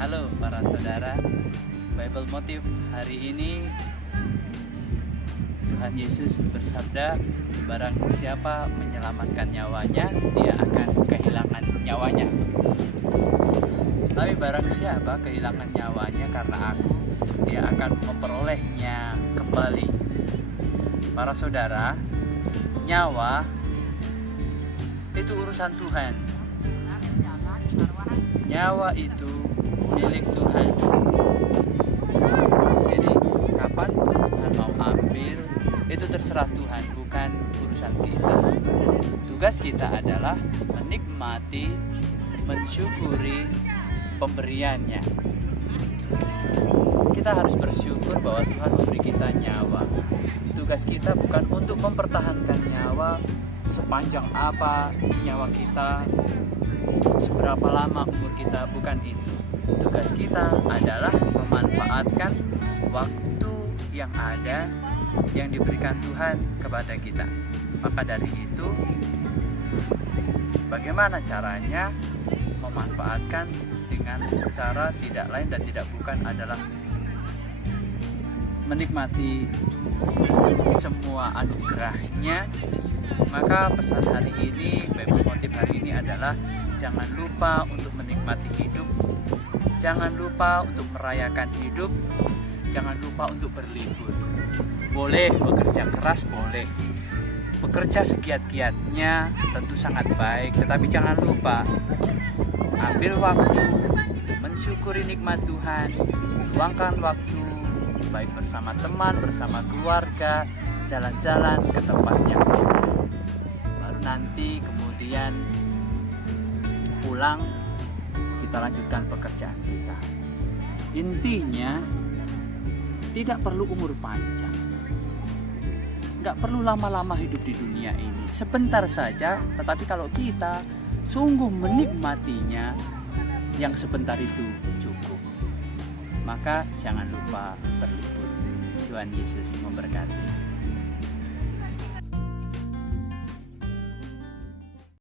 Halo para saudara, Bible Motif hari ini Tuhan Yesus bersabda, barang siapa menyelamatkan nyawanya, dia akan kehilangan nyawanya. Tapi barang siapa kehilangan nyawanya karena aku, dia akan memperolehnya kembali. Para saudara, nyawa itu urusan Tuhan. Nyawa itu milik Tuhan. Jadi kapanpun Tuhan mau ambil, itu terserah Tuhan, bukan urusan kita. Tugas kita adalah menikmati, mensyukuri pemberiannya. Kita harus bersyukur bahwa Tuhan memberi kita nyawa. Tugas kita bukan untuk mempertahankan nyawa sepanjang apa nyawa kita, seberapa lama umur kita, bukan itu. Tugas kita adalah memanfaatkan waktu yang ada, yang diberikan Tuhan kepada kita. Maka dari itu, bagaimana caranya memanfaatkan dengan cara tidak lain dan tidak bukan adalah menikmati semua anugerahnya. Maka pesan hari ini, Bible Motif hari ini adalah jangan lupa untuk menikmati hidup, jangan lupa untuk merayakan hidup, jangan lupa untuk berlibur. Boleh bekerja keras, boleh bekerja segiat-giatnya, tentu sangat baik, tetapi jangan lupa ambil waktu mensyukuri nikmat Tuhan, luangkan waktu baik bersama teman, bersama keluarga, jalan-jalan ke tempatnya. Baru nanti kemudian pulang, kita lanjutkan pekerjaan kita. Intinya tidak perlu umur panjang, nggak perlu lama-lama hidup di dunia ini. Sebentar saja, tetapi kalau kita sungguh menikmatinya, yang sebentar itu cukup. Maka jangan lupa berlibur. Tuhan Yesus memberkati.